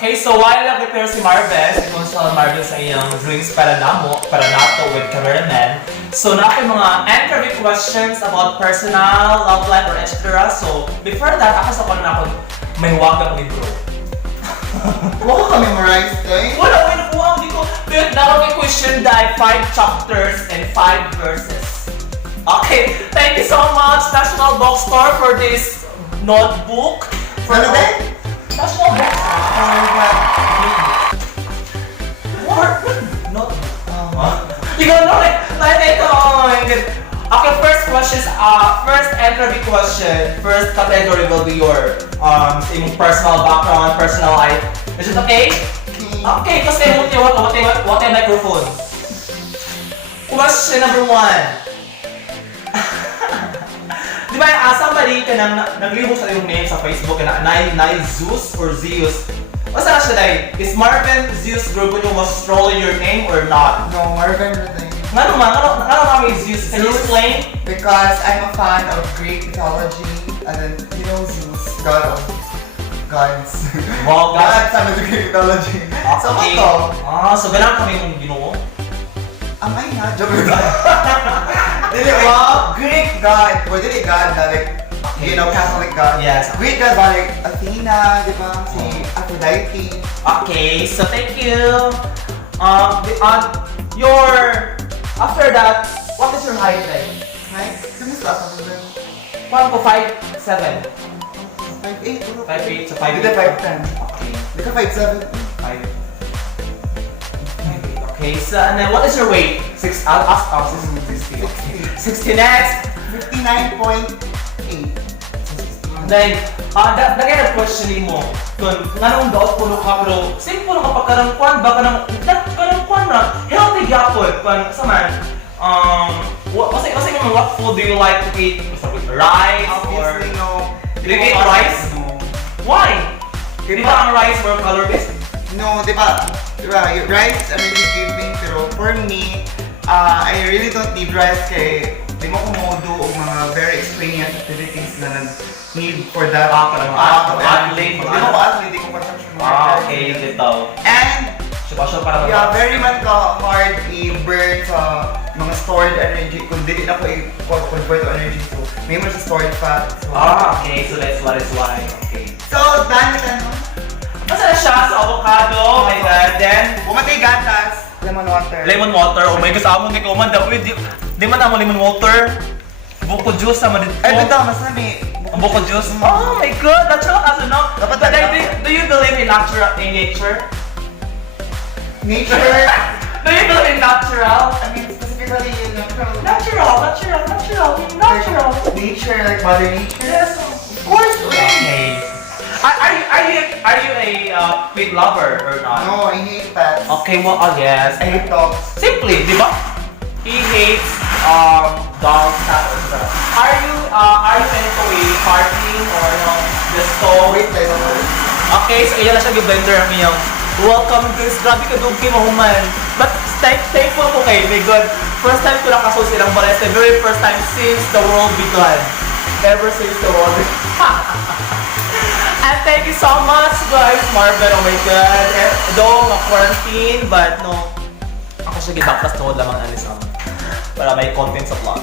Okay, so while nag-prepare si Marvel, si Consul Marvel sa iyang drinks para nato with cameraman. So na ako yung mga interview questions about personal, love life, or etc. So before that, ako sa na ako may wagang libro. Huwag ka memorize, eh? Wala ko yung nakuha ko dito. Pero na question dahil 5 chapters and 5 verses. Okay, thank you so much National Bookstore for this notebook. Ano din? National Bookstore. What? Notebook? Ikaw na like, okay, first question, first interview question, first category will be your in personal background, personal life. Is it okay? Okay, kasi what a microphone. Question number 1. Di ba, somebody ka nang naglibog sa iyong name sa Facebook na Zeus or Zeus. Basta na siya dahil, is Marvin Zeus Grupo nyo was rolling your name or not? No, Marvin Rodin. Nga kami Zeus? Can you explain? Because I'm a fan of Greek mythology, and then, you know, Zeus, god of gods. Wow, God, sabi sa Greek mythology. So, Okay. ito, So ganun kami yung ginoo? am I not? Joke lang. Dili, wow, Greek god. Well, dili god na like, you know, Catholic god. Yes. Greek god ba like Athena, di ba? Si Aphrodite. Okay, so thank you. After that, what is your height then? Right? Kamusta ako doon? Paano ko 5'7"? 5'8". 5'8", so 5'8". Hindi ka 5'10". Okay. Hindi ka 5'7". 5'8". Okay, so and then what is your weight? 60 next. 59.8. Then, naging question mo, kung nanong daw puno ka, pero simple ka pagkarangkuan ba ka ng karangkuan na healthy gapon, kung sa man, kasi what food do you like to eat? Rice or... Obviously, no. Do you eat rice? No. Why? Di ba ang rice more color-based? No, di ba? Rice energy giving, pero for me, I really don't need rice kay di mo kumodo o mga very extraneous activities na need for that. Athlete. Di mo ba athlete, di ko consumption. Okay, dito. And, Siya para yeah, very man ka hard i-burn sa mga stored energy. Kung dili na ko i-convert to energy, so may mo siya stored fat. So, Okay, so that's what is why. Okay. so done na no? Masarap siya sa avocado, my God. Then, Bumatay gatas, lemon water. lemon water. Oh my God, sa amon ni ko man. Di man amo lemon water. Buko juice sama dito. Ay, bitaw, mas nami. Buko juice. Oh my God, natural as no. Dapat But talaga. do you believe in nature? Nature. Do you believe in natural? I mean, specifically, you know, Natural. nature, like Mother Nature. Yes. Of course, Okay. Are you a pet lover or not? No, I hate pets. Okay, well, yes. I hate dogs. Simply, di ba? He hates dogs, cats, etc. Are you into a partying or the store? Wait, I don't know. Okay, so iyan na siya gi-blender ang iyong welcome guys, grabe ka dugi mahuman. But thankful ko kay my God. First time ko lang kaso silang bares, the very first time since the world began. Ever since the world began. And thank you so much guys, Marvin, oh my God. Though quarantine, but no. Ako siya gibaktas tungod lamang alis ang para may content sa vlog.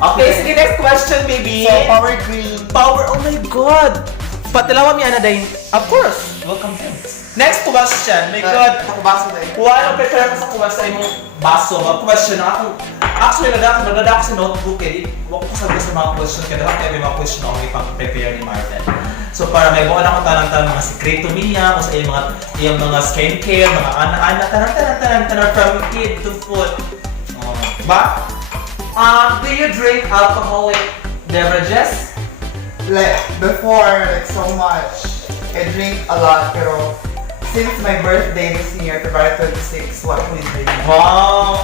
Okay, sige, next question, baby. So, power green. Power, oh my God! Patilawan mi ana day. Of course, welcome drinks. Next question, my God. Pakabasa dahil. Wala ko prepare ko sa kuwas sa imong baso. Mag-question ako. Actually, nagdada ako sa notebook eh. Huwag ko sabi sa mga question kaya dapat may mga question ako ipang-prepare ni Martin. So para may buwan ako tanang mga sekreto niya, o sa iyong mga skincare, mga ana-ana, tanang from kid to food. Ba? Do you drink alcoholic beverages? Like, before, like, so much. I drink a lot, pero since my birthday this year, February 26, what we drink? Wow!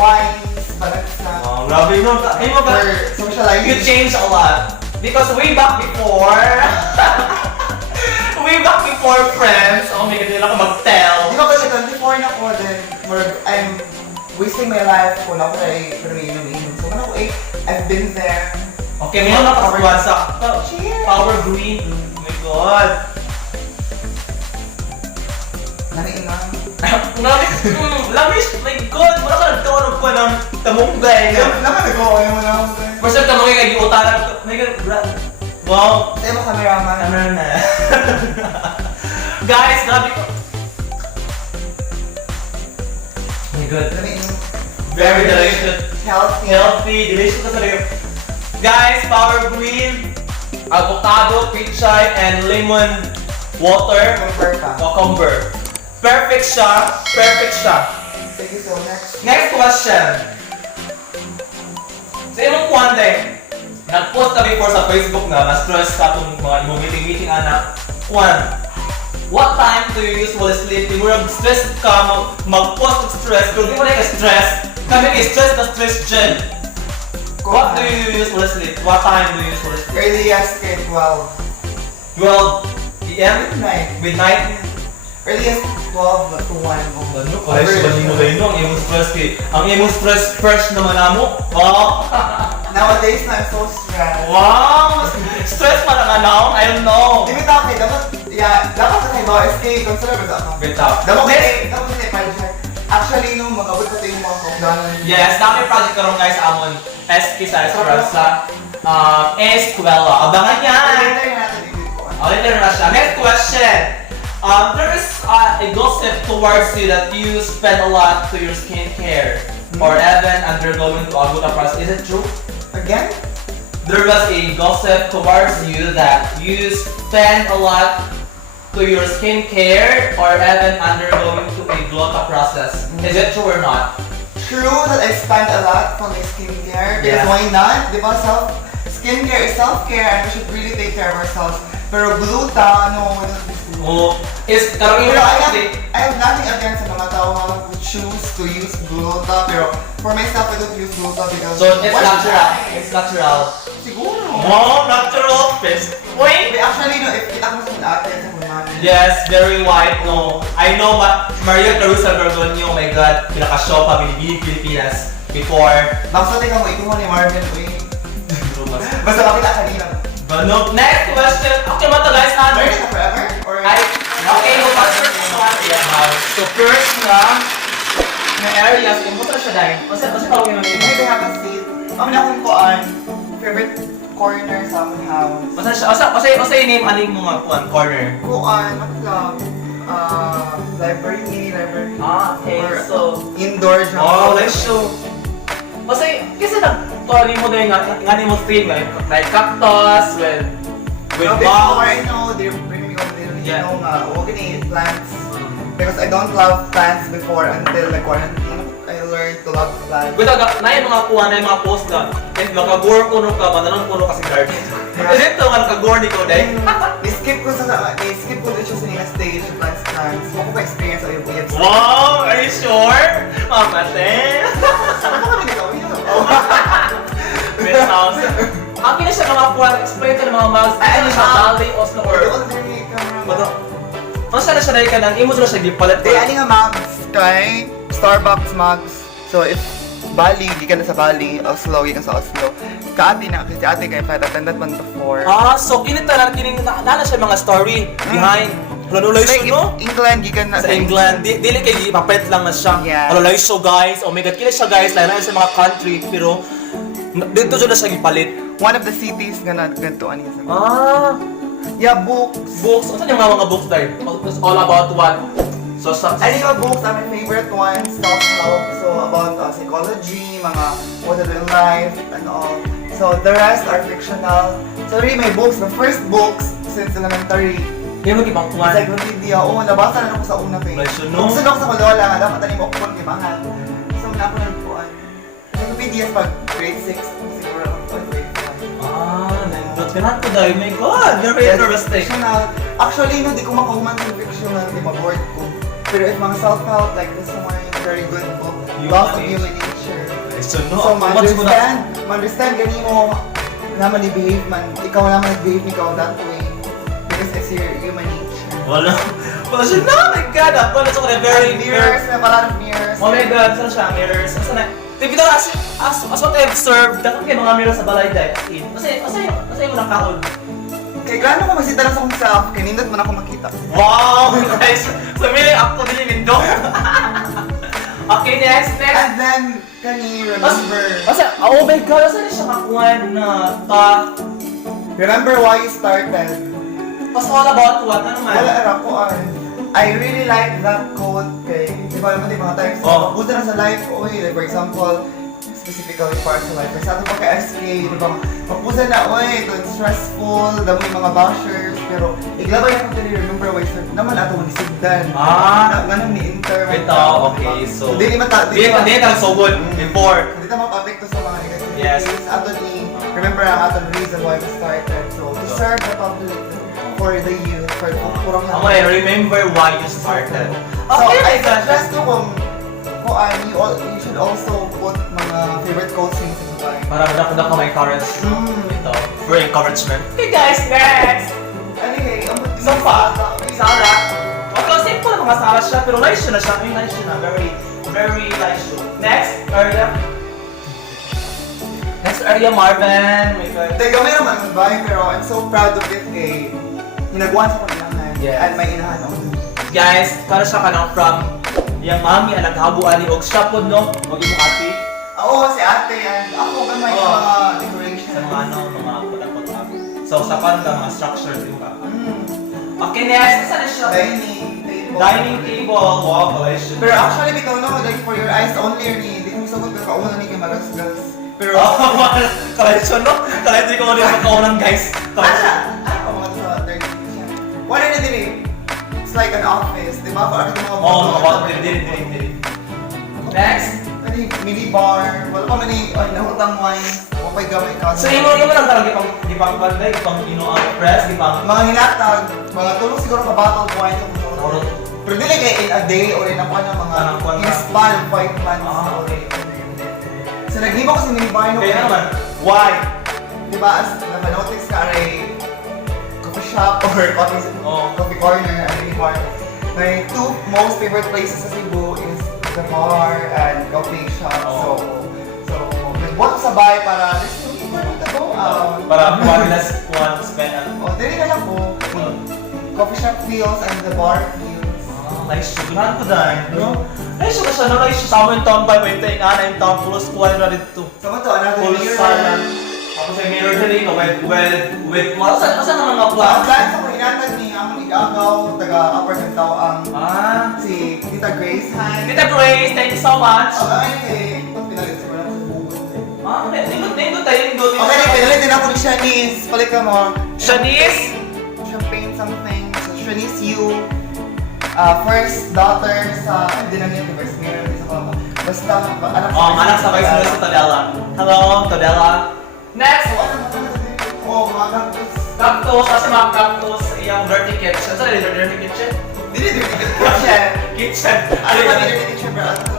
Wines, balagsa. Oh, grabe no. Ay mo ba? For socializing. You changed a lot. Because way back before, friends, oh my God, hindi lang ako mag-tell. Di ba kasi 24 na ako, then I'm wasting my life kung ako ay inom. So, ano ko I've been there. Okay, may nakasuwan sa Cheers! Power Green. Oh my God. Naiinang. Lamis, my God! Wala ka nagkawanog ko ng tamunggay. Naman nag-oo mo lang. First time tamunggay kay Giutaran. My God, wow! Tayo mo cameraman. Ano na? Guys, grabe ko. My God. Very delicious. Healthy, delicious ka talaga. Guys, Power Green, avocado, pichay, and lemon water. Cucumber. Perfect siya. Perfect siya. Thank you so much. Next question. Sa imong kwante, nag-post ka before sa Facebook na stress ka itong mga imong meeting anak. Kwan, what time do you usually sleep? Yung murag stress ka, mag-post ng stress, pero di mo na stress. Kami stress na stress dyan. What do you usually sleep? What time do you usually sleep? Earliest kay 12. 12 p.m. Midnight? Earliest 12 to 1. Ano? Kaya siya ba mo rin no? Ang imong stress kay... Ang imong stress fresh naman namo? Wow! Nowadays na I'm so stressed. Wow! Stress pa na now? I don't know. Hindi mo dapat sa kayo ba? SK, consider ba ako? Bitaw. Dapat sa project. Actually, nung mag-abot ko ito yung mga kongdanan. Yes, dami project karon guys amon SK sa Espresso Eskwela. Abangan yan! Later na siya. Next question. There is a gossip towards you that you spend a lot to your skincare or even undergoing to a good process. Is it true? Again? There was a gossip towards you that you spend a lot to your skincare or even undergoing to a Glota process. Is it true or not? True that I spend a lot for my skincare. Because Yeah. why not? Di ba? Skincare is self-care and we should really take care of ourselves. Pero gluta, no, Oh, is karong Pero yung I have nothing against sa mga tao who choose to use gluta. Pero for myself, I don't use gluta because... So it's why should natural. I? It's natural. Siguro. Wow, natural fist. Wait. Actually, no, if kita mo sa ate sa kumain. Yes, very white. No, I know Maria Carusa Gorgonio. Oh my God, pinaka-show pa Binibini Pilipinas before. Basta tingnan mo, ito mo ni Marvin, uy. Basta makita kanina. No, next question. Okay ba ito guys? Learn it forever? Or... Okay, we'll answer this one. Yeah, so first na areas, kung buto na siya dahil. Kasi tawag yung Maybe they have a seat. Amin akong kuan. Favorite corner sa aming house. Kasi yung name aning mga kuan corner. Kuan, matlab. Library, mini library. Okay, Or so... indoor jump. Oh, let's show. Kasi nag-tuwali mo din nga mo theme like cactus with No, before bugs. I know, they bring me on the Yeah. huwag ni plants. Because I don't love plants before until the quarantine. I learned to love plants. Wait, na yung mga kuha na yung mga post na makagore kuno ka, mananong kuno kasi garden. Yeah. Is it to nga nakagore ni ko dahil? Ni-skip ko din siya sa nila stage of plants. Huwag ko pa-experience sa iyo. Wow! Are you sure? Mama, te! Ano kami nito? Best house. Akin na siya mga kuha, explain to ng mga mugs. Ano siya, Valley, Oslo, or... Ano siya na siya dahil ka nang imo siya gipalit They ani nga mugs kay Starbucks mugs. So if Bali, gikan na sa Bali, Oslo, gikan sa Oslo. Kaati na kasi ate kay flight attendant man before. So kinita na siya mga story behind. Halulay no? England gikan na Sa England, dili kay ipapalit lang na siya. Yeah. Halulay show guys. Oh my God, kila siya guys, lain sa mga country pero dito siya na siya gipalit. One of the cities nga nagkantuan niya sa. Yeah, books. Books. Ano yung mga books dahil? It's all about what? So, I think mga books are my favorite ones. Self-help. So, about psychology, mga what to do in life, and all. So, the rest are fictional. So, really, my books, the first books since elementary, Yung mag-ibang kuwan. encyclopedia. Oo, nabasa na ako sa una kay. Bless you, no? Kung sunok sa kulola nga, dapat tanim ako kung mahal. So, na ako nagpuan. Encyclopedias pag grade 6, siguro ako pag grade 5. Nandot ka na to dahil. My God, you're very interesting. Fictional. Actually, no, di ko makahuman sa fictional, di ma-board ko. Pero if mga self-help like this one, very good book. Lots of human nature. So, no, So, ma-understand gani mo na man-behave man. Ikaw na man-behave ikaw that way. Because it's your human nature. Wala siya na, my God. Ako na siya very, Mirrors, may a lot of mirrors. Oh my God, saan siya? Mirrors. Saan na? Dito as what I observed, dapat kayo mga mirrors sa balay dahil. Kasi yung nakahol. Kaya gano'n ko magsita lang sa akong self, kaya nindot man ako makita. Wow, guys. Sabihin ako din yung Indo. Okay, next. And then, remember. Oh my God, saan siya kakuhan na Remember why you started. What's all about what? Ano man? Wala era ko I really like that quote kay, di ba naman yung mga times, Oh. mabuti na sa life, like for example, specifically para sa life. Sa ato pa kay SK, di ba, mapusa na, it's stressful, damo yung mga bashers, pero iglabay ako tali, remember why sir, naman ato ni Sigdan. Ganun ni Inter. Ito, okay, so... Di mata, Di ka so good before. Hindi naman papekto sa mga negative Yes. things. Ato ni, remember ang ato reason why we started. So, to serve the public, for the youth, for purong I'm gonna remember why you started. So, Okay, I my gosh. suggest to kung you should also put mga favorite quotes in the line. Para dapat ka may courage. Mm. Ito, for encouragement. Okay guys, next! Anyway, So far, Sara. Okay, simple na mga Sara siya, pero nice siya na siya. Ay, nice siya na. Very, very nice siya. Next, area. Next area, Marvin. My God. Teka, may naman ang bahay, pero I'm so proud of it kay hinagwan sa paglahan. Yes. At may inahan ako. Guys, para siya ka ng from yung mami, ang naghabuan ni Og siya po, no? Huwag yung ate. Oo, si ate yan. Ako ba may Oo. mga decoration? Sa mga ano, mga kulang-kulang. So, sa pan ka, mga structures, di ba? Mm. Okay, next. Saan na siya? Dining table. Dining table. Wow, collection. Pero actually, bitaw no, like for your eyes only, ni di ko sagot pero kauna ni kay magas-gas. Pero Collection, no? Collection ko ulit sa kaunan, guys. Collection. Ano mga sa third edition? Wala na din eh. It's like an office, di ba? Para mga Oo, mga bot. Dili. Next. Ano mini bar, wala pa man ni nahutang wine. Okay gamay ka. So, yung lang talaga di pang banday, pang press, di pang... mga hinatag, mga tulong siguro ka bottle wine sa Or- pero dili kay in a day or in a mga Anong kwan in ka? a span of 5 months. Okay. So naghibo ko sa mini bar no. Kaya naman, why? Diba, as nakanotice ka ay coffee shop or Oo. coffee corner at mini bar. My two most favorite places sa Cebu is the bar and coffee shop. Oo. So nagbuhat ko sa bahay para let's go out. Para one less one spend ang... O, dili na lang po. Coffee shop feels and the bar feels. Nice siya. Ganahan ko dahil, no? Nice siya no? Nice siya sa amin taong ba? May tayo nga na yung taong plus kuha na dito. So mo to, another Full mirror. salad. Tapos may mirror din ito with what? Saan naman nga Ang plan? plan sa kuhinatag ni ang igagaw, taga upper ng tao ang si Tita Grace. Hi. Tita Grace, thank you so much. Ay, eh, ito pinalit sa mga sa buwan. Nindot tayo, nindot. Okay, pinalit din ako ni Shanice. Palit ka mo. Shanice? Champagne something. So, Shanice Yu. First daughter sa, hindi namin yung first mirror. Basta, anak sa Anak sa vice versa sa Todella. Hello, Todella. Next! Mga cactus. Cactus, kasi mga cactus, yung dirty kitchen. Saan yung dirty kitchen? Dili, dili, kitchen. Kitchen. Ano ba, dili, kitchen, bro?